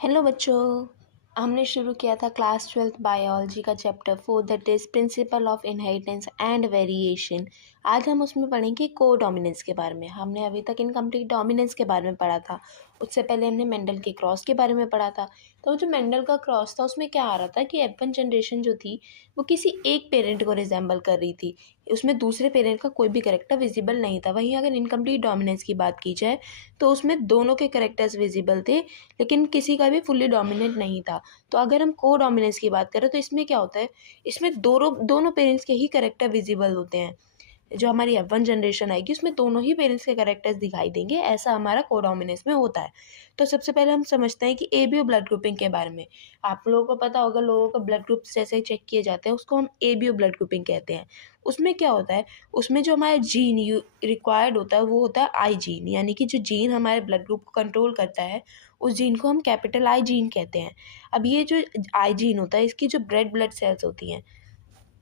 Hello बच्चों। हमने शुरू किया था क्लास 12th बायोलॉजी का chapter 4 that is principle of inheritance and variation. आज हम उसमें पढ़ेंगे को डोमिनेंस के बारे में। हमने अभी तक इनकम्प्लीट डोमिनेंस के बारे में पढ़ा था। उससे पहले हमने मेंडल के क्रॉस के बारे में पढ़ा था। तो जो मेंडल का क्रॉस था उसमें क्या आ रहा था कि F1 जनरेशन जो थी वो किसी एक पेरेंट को रिजेंबल कर रही थी, उसमें दूसरे पेरेंट का कोई भी करेक्टर विजिबल नहीं था। वहीं अगर इनकम्प्लीट डोमिनेंस की बात की जाए तो उसमें दोनों के करेक्टर्स विजिबल थे लेकिन किसी का भी फुल्ली डोमिनेंट नहीं था। तो अगर हम को डोमिनेंस की बात करें तो इसमें क्या होता है, इसमें दोनों दोनों पेरेंट्स के ही करेक्टर विजिबल होते हैं। जो हमारी F1 जनरेशन आएगी उसमें दोनों ही पेरेंट्स के करेक्टर्स दिखाई देंगे, ऐसा हमारा को डोमिनेंस में होता है। तो सबसे पहले हम समझते हैं कि ABO ब्लड ग्रुपिंग के बारे में। आप लोगों को पता होगा, लोगों को ब्लड ग्रुप्स जैसे चेक किए जाते हैं उसको हम ABO ब्लड ग्रुपिंग कहते हैं। उसमें क्या होता है, उसमें जो हमारा जीन रिक्वायर्ड होता है वो होता है आई जीन, यानी कि जो जीन हमारे ब्लड ग्रुप को कंट्रोल करता है उस जीन को हम कैपिटल आई जीन कहते हैं। अब ये जो आई जीन होता है इसकी जो रेड ब्लड सेल्स होती हैं,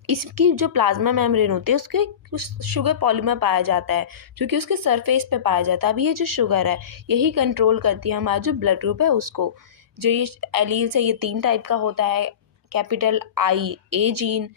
इसकी जो प्लाज्मा मेम्ब्रेन होती है उसके कुछ शुगर पॉलीमर पाया जाता है जो कि उसके सरफेस पे पाया जाता है। अब ये जो शुगर है यही कंट्रोल करती है हमारा जो ब्लड ग्रुप है उसको। जो ये एलील्स है ये 3 टाइप का होता है, capital I A gene,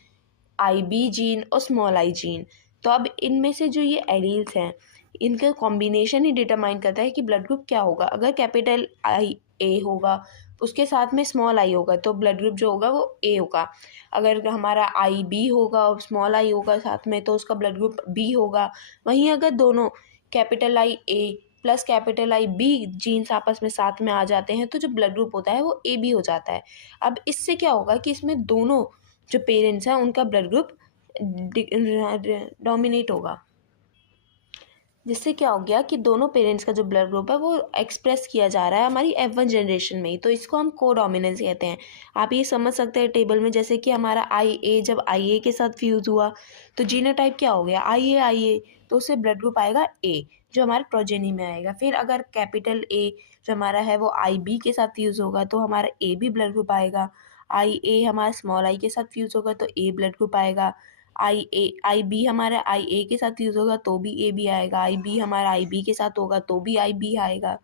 I B gene और स्मॉल आई जीन। तो अब इनमें से जो ये एलील्स हैं इनका कॉम्बिनेशन ही डिटरमाइन करता है कि ब्लड ग्रुप क्या होगा। अगर कैपिटल आई ए होगा उसके साथ में स्मॉल आई होगा तो ब्लड ग्रुप जो होगा वो ए होगा। अगर हमारा आई बी होगा और स्मॉल आई होगा साथ में तो उसका ब्लड ग्रुप बी होगा। वहीं अगर दोनों capital I A plus capital I B genes आपस में साथ में आ जाते हैं तो जो ब्लड ग्रुप होता है वो ए बी हो जाता है। अब इससे क्या होगा कि इसमें दोनों जो पेरेंट्स हैं उनका ब्लड ग्रुप डोमिनेट होगा, जिससे क्या हो गया कि दोनों पेरेंट्स का जो ब्लड ग्रुप है वो एक्सप्रेस किया जा रहा है हमारी F1 जनरेशन में ही। तो इसको हम को डोमिनेंस कहते हैं। आप ये समझ सकते हैं टेबल में, जैसे कि हमारा आई ए जब आई ए के साथ फ्यूज़ हुआ तो जीनोटाइप क्या हो गया आई ए, तो उससे ब्लड ग्रुप आएगा ए जो हमारे प्रोजेनी में आएगा। फिर अगर कैपिटल ए जो हमारा है वो आई बी के साथ फ्यूज़ होगा तो हमारा ए बी ब्लड ग्रुप आएगा। आई ए हमारा स्मॉल आई के साथ फ्यूज़ होगा तो ए ब्लड ग्रुप आएगा। आई बी हमारा आई ए के साथ यूज़ होगा तो भी ए बी आएगा। आई बी हमारा आई बी के साथ होगा तो भी आई बी आएगा,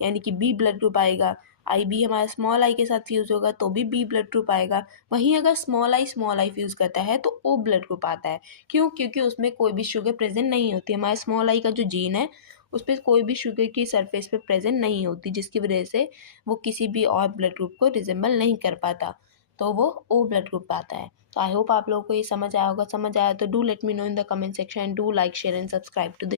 यानी कि बी ब्लड ग्रुप आएगा। आई बी हमारा स्मॉल आई के साथ फ्यूज़ होगा तो भी बी ब्लड ग्रुप आएगा। वहीं अगर स्मॉल आई फ्यूज़ करता है तो ओ ब्लड ग्रुप आता है। क्यों? क्योंकि उसमें कोई भी शुगर प्रेजेंट नहीं होती। हमारा स्मॉल आई का जो जीन है उस पर कोई भी शुगर की सरफेस पे प्रेजेंट नहीं होती, जिसकी वजह से वो किसी भी और ब्लड ग्रुप को रिजेंबल नहीं कर पाता, तो वो ओ ब्लड ग्रुप आता है। तो आई होप आप लोगों को ये समझ आया होगा। समझ आया तो do let me know in the comment section, do like share and subscribe to the